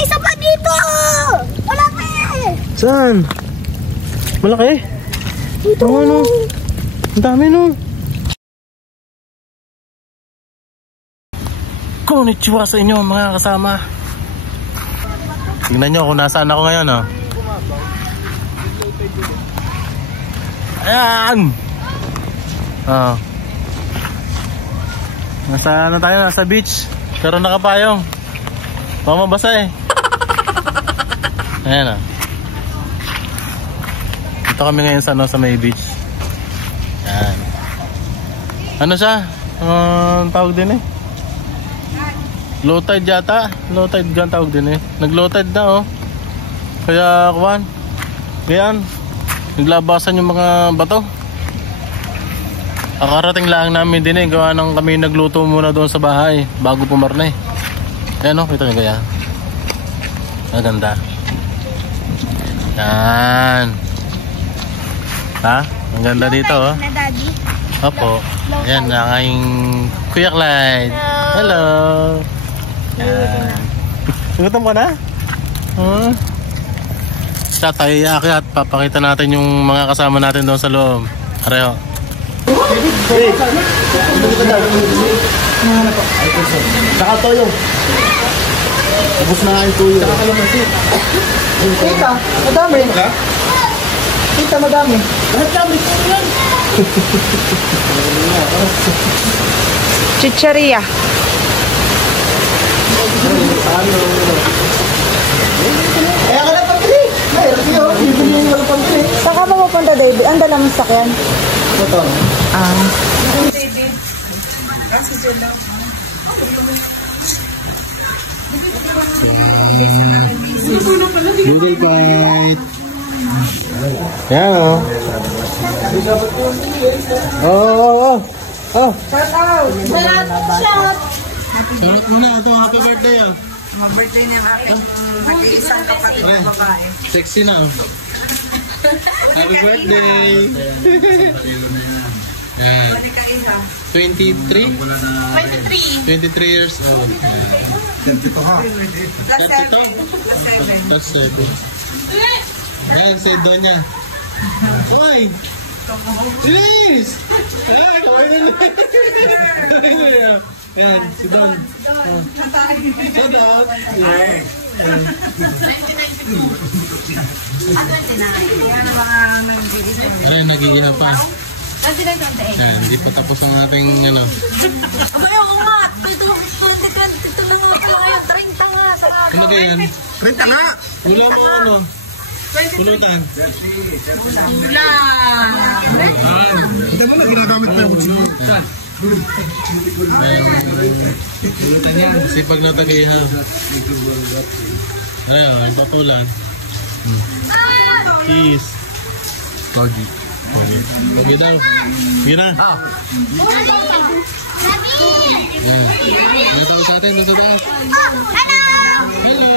Isa pa dito! Malaki! Saan? Malaki? Dito! Ano? Ang dami no. Konnichiwa sa inyo mga kasama. Tingnan nyo kung nasaan ako ngayon oh. Ayan! Oh. Nasa tayo? Nasa beach. Pero nakapayong. Baka mabasa eh. Ayan oh. Dito kami ngayon sa may beach. Ayan. Ano siya? Tawag din eh. Low tide yata. Low tide gan tawag din eh. Nag low tide na oh. Kaya kuwan. Ayan. Naglabasan yung mga bato. Akarating lang namin din eh. Gawa nang kami nagluto muna doon sa bahay bago pumarne. Ayan oh. Kita nyo kaya. Maganda. Yan. Ha? Ang ganda dito oh. Na daddy. Opo. Ayan na aking Kuya Clyde. Hello. Yan. Nagutom ka na? Siya tayo iakyat. Papakita natin yung mga kasama natin doon sa loob. Areho. Saka toyo. Ubus na nga yung toyo. Saka kalamansi. Kita, madami. Kita, madami. Lahat kami po yan. Chicharia. Kaya ka na pagkili. Mayroon siya. Bibili yung walang pagkili. Saan ka mapupunta, David? Ang dala mong sakyan. Ito. Google Fight. Yan o. Oh. Shot! Sarap muna ito. Happy birthday ah. Mag-birthday niya aking mag-iisang kapatid na babae. Sexy na. Happy birthday. Yan. 23? 23 years old. Plus 7. Ayan, say Donya. Uy! Liz! Ay, kaway na na. Ayan, si Don. Shout out. Ay, nag-iina pa. Ayan, di pa tapos ang ating ano. Abay ako nga! Ito lang ngayon, 30 nga sa akin. Ano kaya yan? 30 nga. Wala mo ano? Pulutan. Ito mo na, ginagamit pa yung kutsi mo. Pulutan yan. Sipag na tagay ha. Ayan, patulan. Cheese. Pogi. Pogi daw. Sige na. Ayan. Ano tawag sa atin? Dito tayo. Hello! Hello!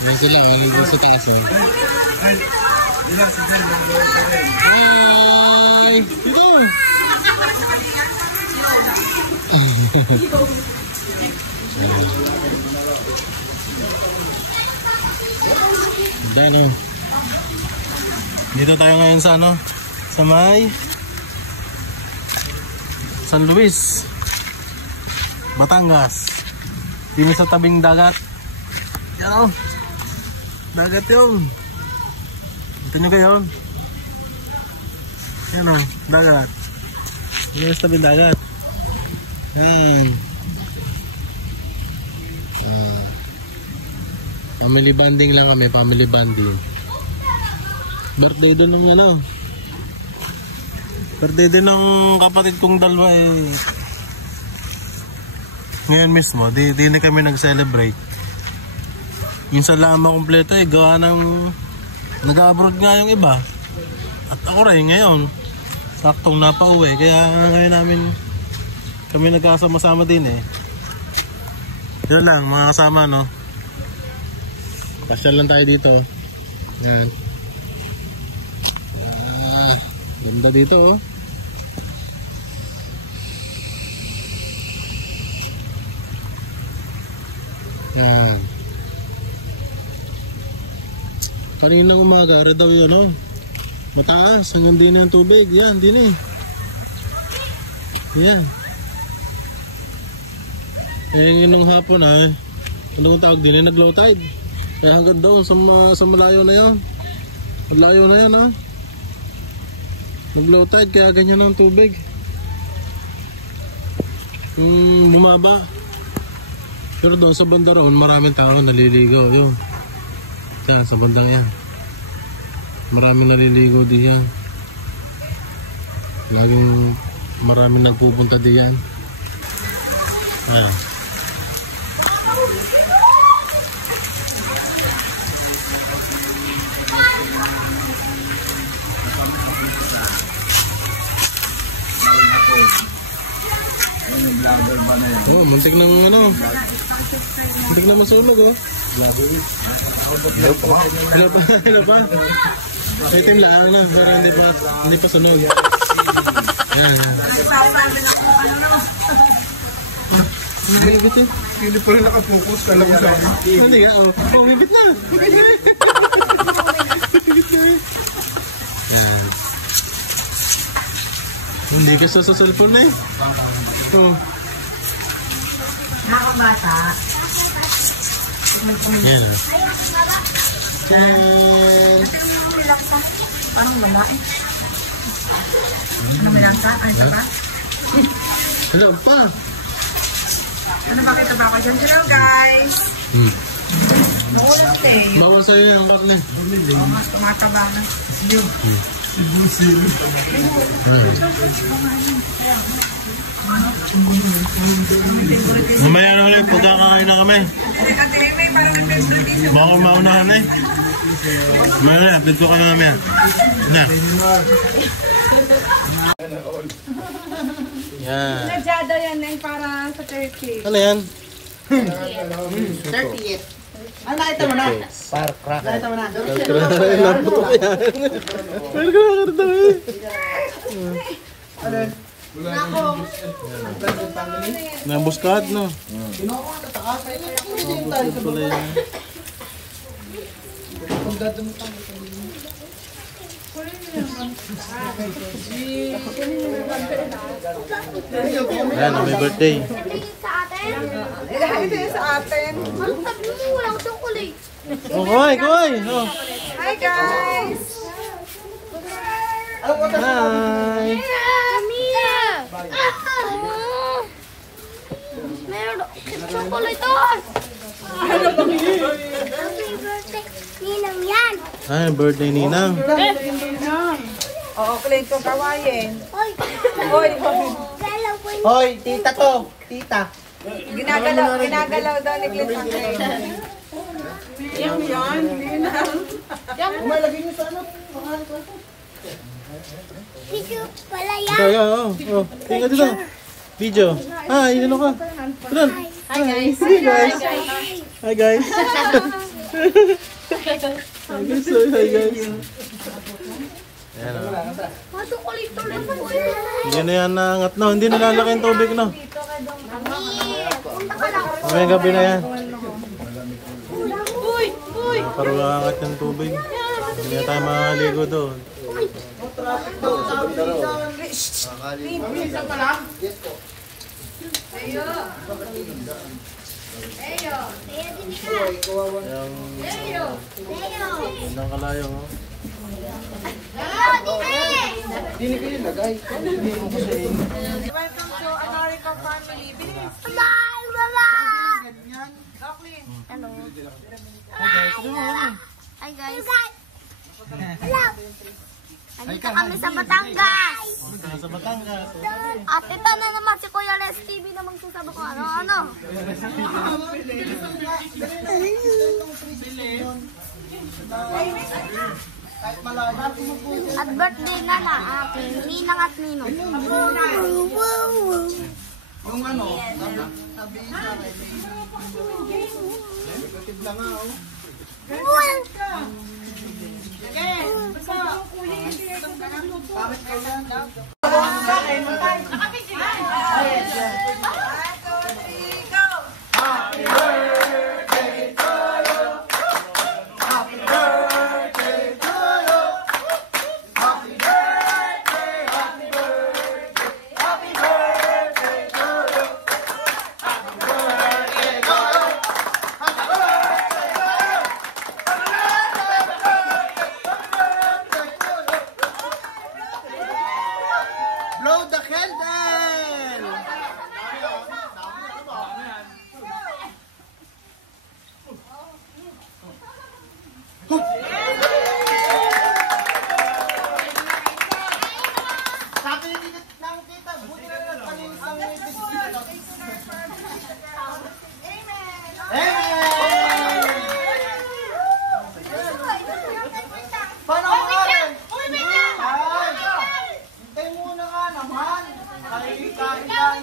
Ayan sila, nandito sa taas oh. Hi! Dito! Dano. Dito tayo ngayon sa ano? Sa may San Luis, Batangas. Dito sa tabing dagat. Yan o. Dagat yun. Ito nyo kayo. Yan o. Dagat. Dito sa tabing dagat. Yan. Family bonding lang kami. Family bonding. Birthday doon ng ano. Birthday din ng kapatid kong dalawa eh. Ngayon mismo, di na kami nag-celebrate. Minsan lang makumpleto eh, gawa ng nag-abroad nga yung iba. At ako rin ngayon, saktong napauwi. Kaya ngayon namin kami nagkasama-sama din eh. Yun lang mga kasama, no? Pasyal lang tayo dito. Yan. Ganda dito, oh. Yan. Kaninang umaga, red daw yun, oh. Mataas, hanggang din yung tubig. Yan, din eh. Yan. Eh, nung hapon anong tawag din eh, nag-low tide. Kaya hanggang doon sa malayo na yan. Malayo na yan, nag-low tide, kaya ganyan ang tubig. Bumaba. Pero doon sa banda roon, maraming tao naliligo. Yun. Diyan, sa bandang yan. Maraming naliligo diyan. Laging maraming nagpupunta diyan. Ayan. Oh, muntik ng muntik na masunog, oh. Hello pa. May team lang na, pero hindi pa sunog. Yan. Bibit eh. Hindi pa rin nakapokus, kala ko sa akin. Hindi nga, oh. Oh, bibit na. Yan. Hindi ka sa cellphone na eh. Oh. Nakabata. Yan. Yan. Parang wala eh. Ano may langsa? Ano isa pa? Hello pa. Ano bakit ito ba ako dyan? Hello guys! Naulit eh. Bawal sa'yo yung karne. Oo, mas tumataba na. Mamaya na ulit, pagkakain na kami. Baka maunahan eh. Mamaya ulit, update ko kami mamaya. Na. Yan. Nadyado yan para sa Turkey. Ano yan? 30th. Ano nakita mo na? Firecracker. Nakita mo na? Naputok yan. Firecracker daw eh. Ano? Nabuskad, no? Kinuha ko na takas. Nabuskad pala yan. Ayan, may birthday. Sa atin? Ito yung sa atin. Ano sabi mo? Walang chocolate. Oh, kuhay, kuhay! Oh. Hi guys! Hi! Mia! Meron chocolate doon! Happy birthday, Ninang yan! Ay, birthday Ninang. Oo, claim ko kawain. Hoy! Hoy! Galaw po yun! Hoy, tita to. Tita. Ginagalaw daw ni Clint ang claim. Umalagay niyo sa ano? Video pala yan! Ito, yan, oh. Oh, tingnan dito. Video. Hi, ano ka? Tunan. Hi guys! Hi, guys. Hi, guys. Hi, guys. Ayan, oh. Mga chocolate to lang po yun! Hindi na yan naangat, no? Hindi nalalaki yung tubig, no? Punta ka lang! May gabi na yan. Uy! Uy! Parang naangat yung tubig. Hindi na tayo makaligo doon. Ang kalayo, oh. Welcome to American Family. Bilis! Hi guys! Hello! Nandito kami sa Batangas! Sa Batangas. At ito na naman si Kuya Les TV na magsasabi ko ano-ano. At birthday nga na aking Ninang at Ninong. Yung ano? Blow the candle! Sabi ni nakikita, buti na lang palinis ang ngipin. Amen! Paano ka rin? Hintay muna nga naman. Kain lang.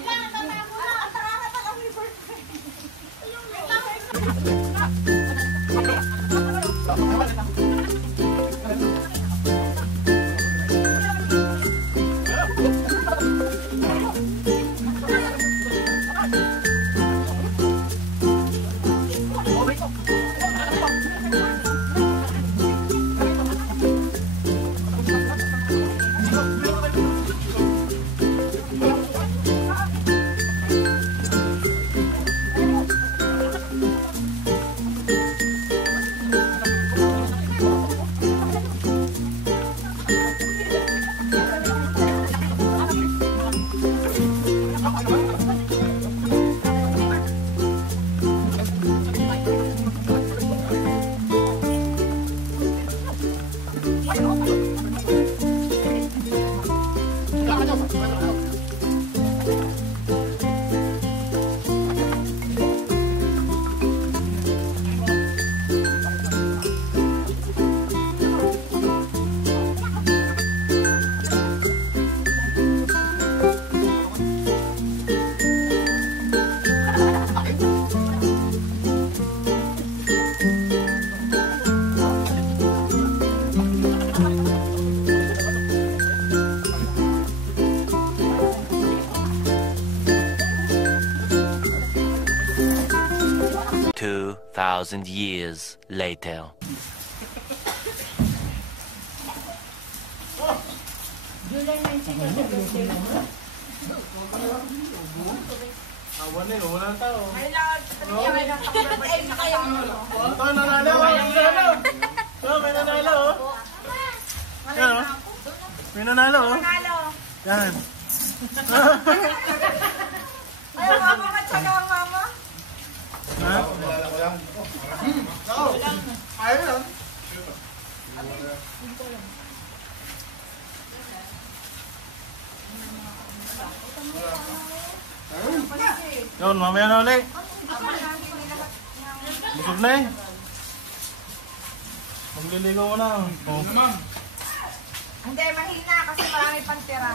Thousand years later. Awan na yun, wala tao. Kailangan Nanalo, may nanalo. Yan o. May nanalo o. Yan. Ayaw, mama, matyaga ang mama. Ha? Ayaw lang. Yun, mamaya na ulit. Busog na eh. Magliligaw ko na. Oh. Hindi, mahina kasi marami pang tira.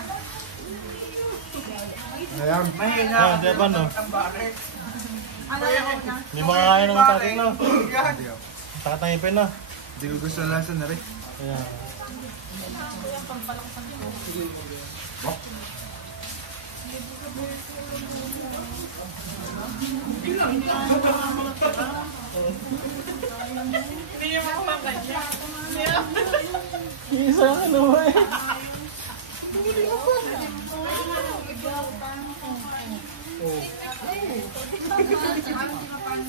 Ayan. Yan, Depan no. Ano yung una? Hindi makakain ng tating no. Tatangipin na. Hindi ko gusto lasa na rin. Ayan. Isa ano ba eh?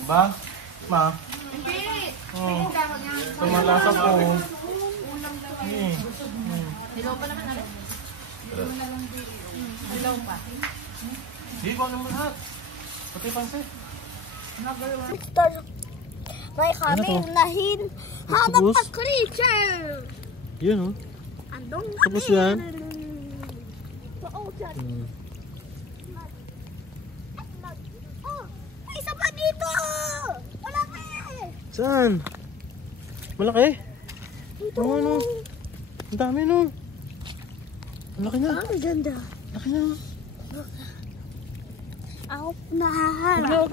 Ba? Ma? Hindi. Oh. Tumalasa po. Hilaw pa naman alam. Hilaw pa. Hindi ko naman lahat. Pati pansit. May kaming nahin hanap Tapos? pa creature. Yun oh. Andong Tapos yan? Oo, dyan. Oh, may isa pa dito. Wala pa eh. Saan? Malaki? Dito. Oo, ano? Ang dami no. Ang laki na. Ang ganda. Laki na. Ako ako nahaharap.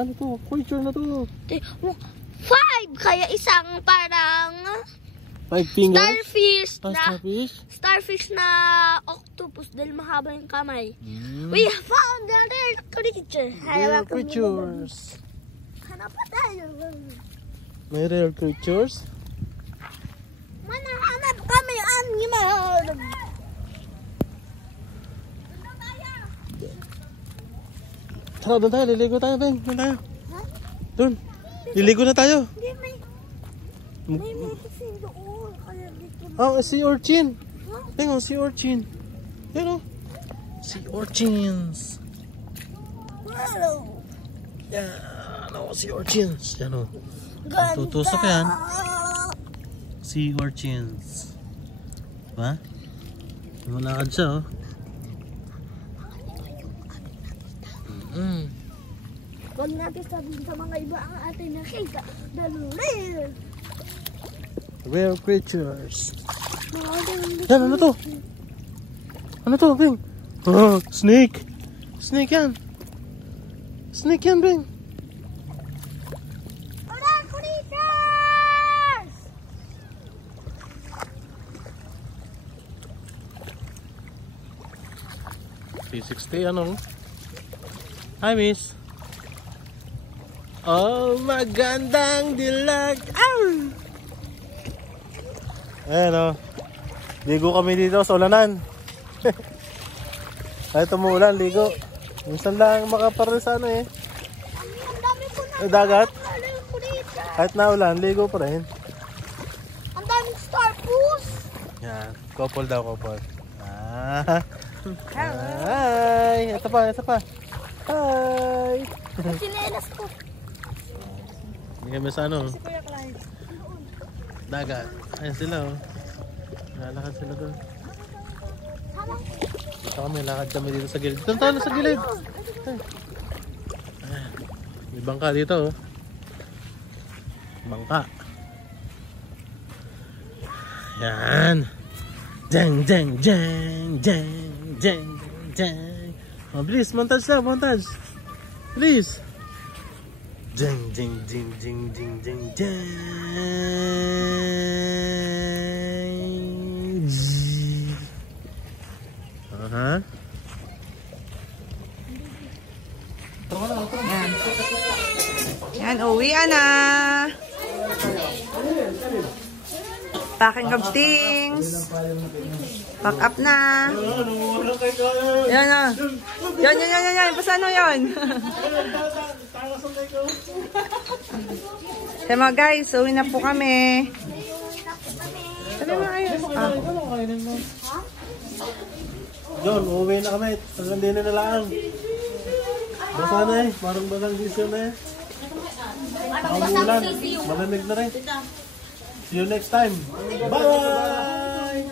Ano to? Creature na to. 5! Kaya isang parang 5 fingers? starfish Ah, na starfish? na octopus dahil mahaba yung kamay. We found the rare creature. Rare creatures. Hanap pa tayo. May rare creatures? Manahanap kami animal. Tara, doon tayo. Liligo tayo, Beng. Doon tayo. Doon. Liligo na tayo. Hindi, may medicine doon. Kaya dito. Oh, sea urchin. Beng, sea urchin. Yan o. Sea urchins. Wow. Yan o, sea urchins. Yan o. Tutusok yan. Sea urchins. Diba? Malakad siya oh. Huwag natin sabihin sa mga iba ang ating nakita. Dali. Rare creatures. Yan, ano to? Ano to, Bing? Oh, snake. Snake yan. Snake yan, Bing. Wala, creatures! 360, ano? Hi, miss. Oh, magandang dilag. Ayan o. Ligo kami dito sa ulanan. Kahit umuulan, ligo. Minsan lang makaparal sa ano eh. Ang dami ko na. Dagat. Creatures. Kahit na ulan, ligo pa rin. Ang daming starfish. Yan. Couple daw, couple. Hi. Ito pa, ito pa. Hi. Sinelas ko. Hindi kami sa ano. Dagat. Ayan sila oh. Lalakad sila doon. Dito kami, lakad kami dito sa gilid. Dito tayo sa gilid. Ayan. May bangka dito oh. Bangka. Yan. Jeng, jeng, jeng, jeng, jeng, jeng. Oh, please, montage lang, montage. Please. Jeng, jeng, jeng, jeng, jeng, jeng, jeng. Yan, uwi na. Packing of things. Pack up na. Yan na. Yan. Pasano yun? Kaya mga guys, uwi na po kami. Sabi mo ayos. John, uuwi na kami. Hanggang din na lang. Basa na eh. Parang basang sisyo na eh. Pangulan. Malamig na rin. See you next time. Bye!